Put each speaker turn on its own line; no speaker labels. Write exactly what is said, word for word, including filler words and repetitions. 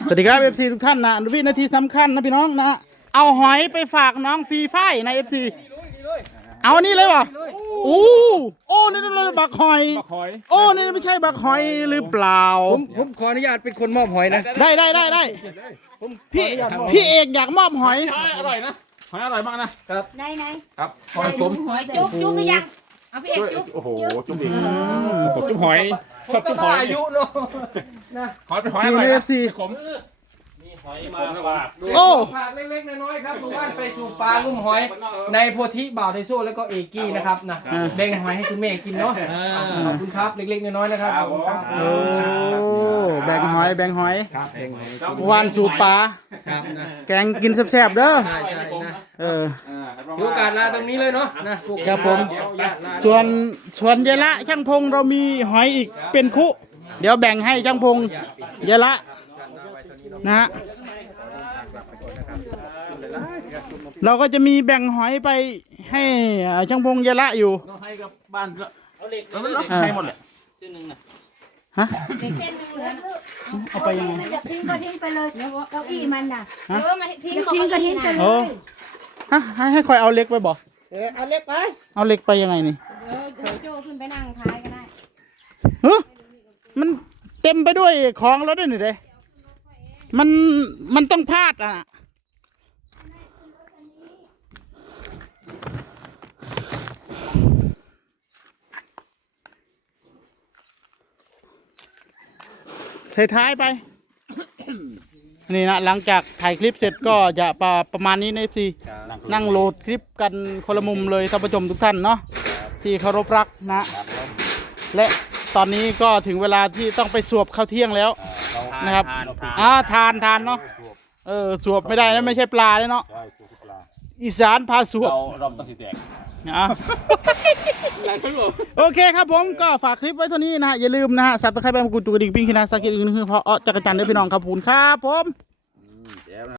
สวัสดีครับ เอฟ ซี ทุกท่านนะวินาทีสำคัญนะพี่น้องนะเอาหอยไปฝากน้องฟรีไฟใน เอฟ ซี เอาอันนี้เลยวะโอ้โอ้นี่นี่บักหอยโอ้นี่ไม่ใช่บักหอยหรือเปล่า
ผมผมขออนุญาตเป็นคนมอบหอยนะ
ได้ได้ได้ได้พี่พี่เอกอยากมอบหอย
อร่อยนะหอยอร่อยมากนะครับ
ไหนไหน
ครับหอยจุ๊บ
หอยจุ๊บจุ๊บหรือยังเอาพี่เอกจุ๊บ
โอ้โหจุ๊บอีกผมจุ๊บหอยชอบจุ๊บหอยอายุเนาะนะหอยเป็นหอยอร่อยนะขมมีหอยมาฝากด้วย
โอ้
ฝากเล็กๆน้อยๆครับทุกท่านไปสู่ปลาลุ่มหอยในโพธิบ่าวไทโซ่แล้วก็เอกี้นะครับนะแบ่งหอยให้คุณแม่กินเนาะขอบคุณครับเล็กๆน้อยๆนะครับขอบคุณครับ
โอ้แบ่งหอยแบ่งหอย
ครับแบ่งหอย
วานสูบปลา
ครับนะ
แกงกินแซ่บๆเด้อ
ใช่ใช่นะ
เออ
ถือโอกาสลาตรงนี้เลยเนาะนะครับ
ผมส่วนส่วนเยละช่างพงเรามีหอยอีกเป็นคุเดี๋ยวแบ่งให้ช่างพงเยละนะฮะเราก็จะมีแบ่งหอยไปให้ช่างพงเยละอยู่
ให้กับบ้านก็เอาเหล็กให้หมดเลยเส้นหนึ่งนะ
ฮะ
เส้นหนึ่งเหลือ
เอาไปยังไง
มันจะทิ้งก็ทิ้งไปเลยเก้าอี้มันน่ะเออมาทิ้ง
ทิ้
งก็ทิ้งไปเล
ยฮะให้ให้คอยเอาเล็กไปบ่
เออเอาเล็กไป
เอาเล็กไปยังไงนี่
เออเสือโจ้ขึ้นไปนั่งท้ายก็ได้
เฮ้ยมันเต็มไปด้วยของแล้วด้วยนี่เด้มันมันต้องพลาดอ่ะใส่ท้ายไป นี่นะหลังจากถ่ายคลิปเสร็จก็จะประประมาณนี้นะเอฟซีนั่งโหลดคลิปกันคนละมุมเลยท่านผู้ชมทุกท่านเนาะที่เคารพรักนะและตอนนี้ก็ถึงเวลาที่ต้องไปสวบข้าวเที่ยงแล้วนะครับอ่าทานทานเนาะเออสวบไม่ได้นะไม่ใช่ปลาเลยเนาะอีสานพาสวบ
เราต้องสีแดง
นะโอเคครับผมก็ฝากคลิปไว้เท่านี้นะฮะอย่าลืมนะฮะสับตะไคร้ใบมะกรูดจุกกระดิ่งปิ้งขี้นาสักกินอื่นคือเพราะจักรจันทร์ด้วยพี่น้องครับขอบคุณครับผม